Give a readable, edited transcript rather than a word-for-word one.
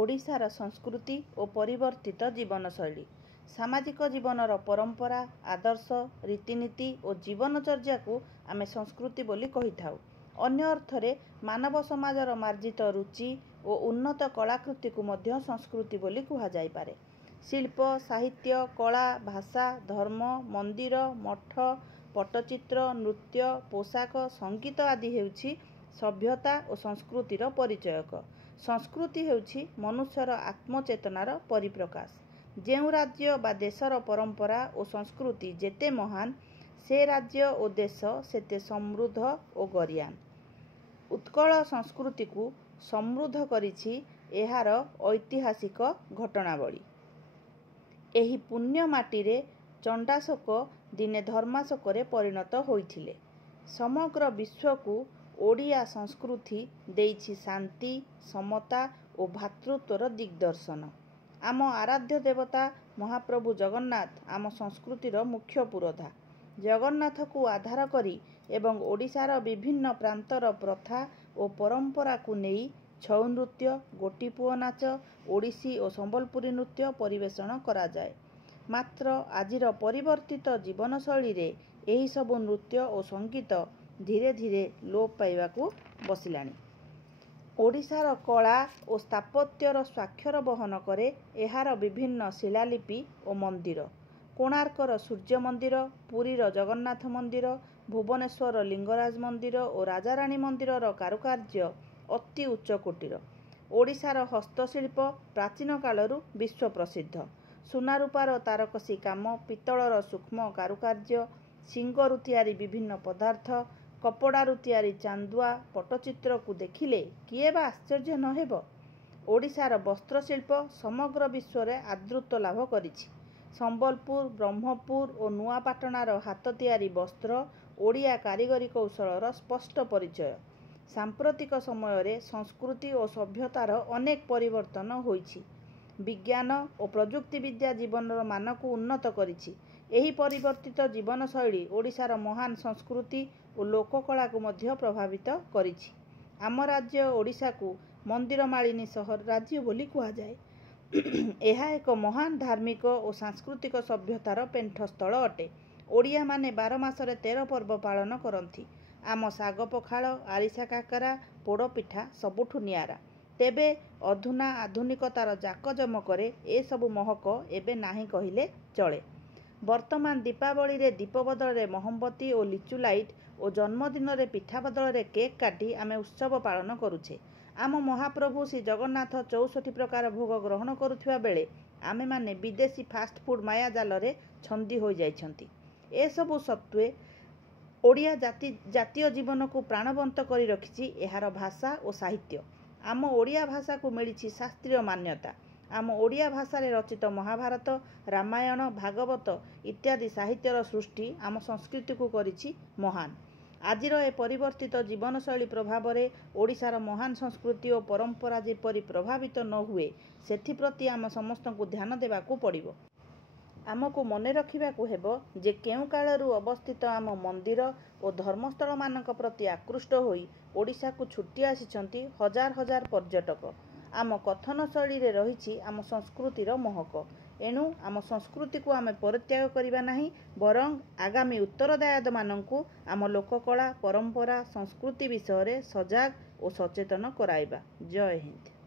ଓଡ଼ିଶାର ସଂସ୍କୃତି ଓ ପରିବର୍ତ୍ତିତ ଜୀବନଶୈଳୀ ସାମାଜିକ ଜୀବନର ପରମ୍ପରା, ଆଦର୍ଶ, ରୀତିନୀତି ଓ ଜୀବନଚର୍ଯ୍ୟାକୁ ଆମେ ସଂସ୍କୃତି ବୋଲି କହିଥାଉ। ଅନ୍ୟ ଅର୍ଥରେ ମାନବ ସମାଜର ମାର୍ଜିତ ରୁଚି ଓ ଉନ୍ନତ କଳାକୃତିକୁ ମଧ୍ୟ ସଂସ୍କୃତି ବୋଲି କୁହାଯାଇପାରେ। ଶିଳ୍ପ, ସାହିତ୍ୟ, କଳା, ଭାଷା, ଧର୍ମ, ମନ୍ଦିର, ମଠ, ପଟ୍ଟଚିତ୍ର, ନୃତ୍ୟ, ପୋଷାକ, ସଙ୍ଗୀତ ଆଦି ହେଉଛି ସଭ୍ୟତା ଓ ସଂସ୍କୃତିର ପରିଚୟକ। ସଂସ୍କୃତି ହେଉଛି ମନୁଷ୍ୟର ଆତ୍ମଚେତନାର ପରିପ୍ରକାଶ। ଯେଉଁ ରାଜ୍ୟ ବା ଦେଶର ପରମ୍ପରା ଓ ସଂସ୍କୃତି ଯେତେ ମହାନ, ସେ ରାଜ୍ୟ ଓ ଦେଶ ସେତେ ସମୃଦ୍ଧ ଓ ଗରିୟାନ। ଉତ୍କଳ ସଂସ୍କୃତିକୁ ସମୃଦ୍ଧ କରିଛି ଏହାର ଐତିହାସିକ ଘଟଣାବଳୀ। ଏହି ପୁଣ୍ୟ ମାଟିରେ ଚଣ୍ଡାଶୋକ ଦିନେ ଧର୍ମାଶୋକରେ ପରିଣତ ହୋଇଥିଲେ। ସମଗ୍ର ବିଶ୍ୱକୁ ଓଡ଼ିଆ ସଂସ୍କୃତି ଦେଇଛି ଶାନ୍ତି, ସମତା ଓ ଭ୍ରାତୃତ୍ୱର ଦିଗ୍ଦର୍ଶନ। ଆମ ଆରାଧ୍ୟ ଦେବତା ମହାପ୍ରଭୁ ଜଗନ୍ନାଥ ଆମ ସଂସ୍କୃତିର ମୁଖ୍ୟ ପୁରୋଧା। ଜଗନ୍ନାଥକୁ ଆଧାର କରି ଏବଂ ଓଡ଼ିଶାର ବିଭିନ୍ନ ପ୍ରାନ୍ତର ପ୍ରଥା ଓ ପରମ୍ପରାକୁ ନେଇ ଛଉ ନୃତ୍ୟ, ଗୋଟିପୁଅ ନାଚ, ଓଡ଼ିଶୀ ଓ ସମ୍ବଲପୁରୀ ନୃତ୍ୟ ପରିବେଷଣ କରାଯାଏ। ମାତ୍ର ଆଜିର ପରିବର୍ତ୍ତିତ ଜୀବନଶୈଳୀରେ ଏହିସବୁ ନୃତ୍ୟ ଓ ସଙ୍ଗୀତ ଧୀରେ ଧୀରେ ଲୋପ ପାଇବାକୁ ବସିଲାଣି। ଓଡ଼ିଶାର କଳା ଓ ସ୍ଥାପତ୍ୟର ସ୍ୱାକ୍ଷର ବହନ କରେ ଏହାର ବିଭିନ୍ନ ଶିଳାଲିପି ଓ ମନ୍ଦିର। କୋଣାର୍କର ସୂର୍ଯ୍ୟ ମନ୍ଦିର, ପୁରୀର ଜଗନ୍ନାଥ ମନ୍ଦିର, ଭୁବନେଶ୍ୱର ଲିଙ୍ଗରାଜ ମନ୍ଦିର ଓ ରାଜାରାଣୀ ମନ୍ଦିରର କାରୁକାର୍ଯ୍ୟ ଅତି ଉଚ୍ଚକୋଟୀର। ଓଡ଼ିଶାର ହସ୍ତଶିଳ୍ପ ପ୍ରାଚୀନ କାଳରୁ ବିଶ୍ୱ ପ୍ରସିଦ୍ଧ। ସୁନାରୂପାର ତାରକସି କାମ, ପିତ୍ତଳର ସୂକ୍ଷ୍ମ କାରୁକାର୍ଯ୍ୟ, ଶିଙ୍ଗରୁ ତିଆରି ବିଭିନ୍ନ ପଦାର୍ଥ, କପଡ଼ାରୁ ତିଆରି ଚାନ୍ଦୁଆ, ପଟ୍ଟଚିତ୍ରକୁ ଦେଖିଲେ କିଏ ବା ଆଶ୍ଚର୍ଯ୍ୟ ନ ହେବ? ଓଡ଼ିଶାର ବସ୍ତ୍ରଶିଳ୍ପ ସମଗ୍ର ବିଶ୍ୱରେ ଆଦୃତ ଲାଭ କରିଛି। ସମ୍ବଲପୁର, ବ୍ରହ୍ମପୁର ଓ ନୂଆପାଟଣାର ହାତ ତିଆରି ବସ୍ତ୍ର ଓଡ଼ିଆ କାରିଗରୀ କୌଶଳର ସ୍ପଷ୍ଟ ପରିଚୟ। ସାମ୍ପ୍ରତିକ ସମୟରେ ସଂସ୍କୃତି ଓ ସଭ୍ୟତାର ଅନେକ ପରିବର୍ତ୍ତନ ହୋଇଛି। ବିଜ୍ଞାନ ଓ ପ୍ରଯୁକ୍ତିବିଦ୍ୟା ଜୀବନର ମାନକୁ ଉନ୍ନତ କରିଛି। ଏହି ପରିବର୍ତ୍ତିତ ଜୀବନଶୈଳୀ ଓଡ଼ିଶାର ମହାନ ସଂସ୍କୃତି ଓ ଲୋକକଳାକୁ ମଧ୍ୟ ପ୍ରଭାବିତ କରିଛି। ଆମ ରାଜ୍ୟ ଓଡ଼ିଶାକୁ ମନ୍ଦିରମାଳିନୀ ରାଜ୍ୟ ବୋଲି କୁହାଯାଏ। ଏହା ଏକ ମହାନ ଧାର୍ମିକ ଓ ସାଂସ୍କୃତିକ ସଭ୍ୟତାର ପେଣ୍ଠସ୍ଥଳ ଅଟେ। ଓଡ଼ିଆମାନେ 12 ମାସରେ 13 ପର୍ବ ପାଳନ କରନ୍ତି। ଆମ ଶାଗ ପଖାଳ, ଆରିସା କାକରା, ପୋଡ଼ପିଠା ସବୁଠୁ ନିଆରା। ତେବେ ଅଧୁନା ଆଧୁନିକତାର ଜାକଜମକରେ ଏସବୁ ମହକ ଏବେ ନାହିଁ କହିଲେ ଚଳେ। ବର୍ତ୍ତମାନ ଦୀପାବଳିରେ ଦୀପ ବଦଳରେ ମହମବତୀ ଓ ଲିଚୁ ଲାଇଟ୍ ଓ ଜନ୍ମଦିନରେ ପିଠା ବଦଳରେ କେକ୍ କାଟି ଆମେ ଉତ୍ସବ ପାଳନ କରୁଛେ। ଆମ ମହାପ୍ରଭୁ ଶ୍ରୀ ଜଗନ୍ନାଥ 64 ପ୍ରକାର ଭୋଗ ଗ୍ରହଣ କରୁଥିବା ବେଳେ ଆମେମାନେ ବିଦେଶୀ ଫାଷ୍ଟଫୁଡ୍ ମାୟାଜାଲରେ ଛନ୍ଦି ହୋଇଯାଇଛନ୍ତି। ଏସବୁ ସତ୍ତ୍ୱେ ଓଡ଼ିଆ ଜାତୀୟ ଜୀବନକୁ ପ୍ରାଣବନ୍ତ କରି ରଖିଛି ଏହାର ଭାଷା ଓ ସାହିତ୍ୟ। ଆମ ଓଡ଼ିଆ ଭାଷାକୁ ମିଳିଛି ଶାସ୍ତ୍ରୀୟ ମାନ୍ୟତା। ଆମ ଓଡ଼ିଆ ଭାଷାରେ ରଚିତ ମହାଭାରତ, ରାମାୟଣ, ଭାଗବତ ଇତ୍ୟାଦି ସାହିତ୍ୟର ସୃଷ୍ଟି ଆମ ସଂସ୍କୃତିକୁ କରିଛି ମହାନ। ଆଜିର ଏ ପରିବର୍ତ୍ତିତ ଜୀବନଶୈଳୀ ପ୍ରଭାବରେ ଓଡ଼ିଶାର ମହାନ ସଂସ୍କୃତି ଓ ପରମ୍ପରା ଯେପରି ପ୍ରଭାବିତ ନ ହୁଏ, ସେଥିପ୍ରତି ଆମ ସମସ୍ତଙ୍କୁ ଧ୍ୟାନ ଦେବାକୁ ପଡ଼ିବ। ଆମକୁ ମନେ ରଖିବାକୁ ହେବ ଯେ କେଉଁ କାଳରୁ ଅବସ୍ଥିତ ଆମ ମନ୍ଦିର ଓ ଧର୍ମସ୍ଥଳମାନଙ୍କ ପ୍ରତି ଆକୃଷ୍ଟ ହୋଇ ଓଡ଼ିଶାକୁ ଛୁଟି ଆସିଛନ୍ତି ହଜାର ହଜାର ପର୍ଯ୍ୟଟକ। ଆମ କଥନ ଶୈଳୀରେ ରହିଛି ଆମ ସଂସ୍କୃତିର ମହକ। ଏଣୁ ଆମ ସଂସ୍କୃତିକୁ ଆମେ ପରିତ୍ୟାଗ କରିବା ନାହିଁ, ବରଂ ଆଗାମୀ ଉତ୍ତରଦାୟାଦମାନଙ୍କୁ ଆମ ଲୋକକଳା, ପରମ୍ପରା, ସଂସ୍କୃତି ବିଷୟରେ ସଜାଗ ଓ ସଚେତନ କରାଇବା। ଜୟ ହିନ୍ଦ।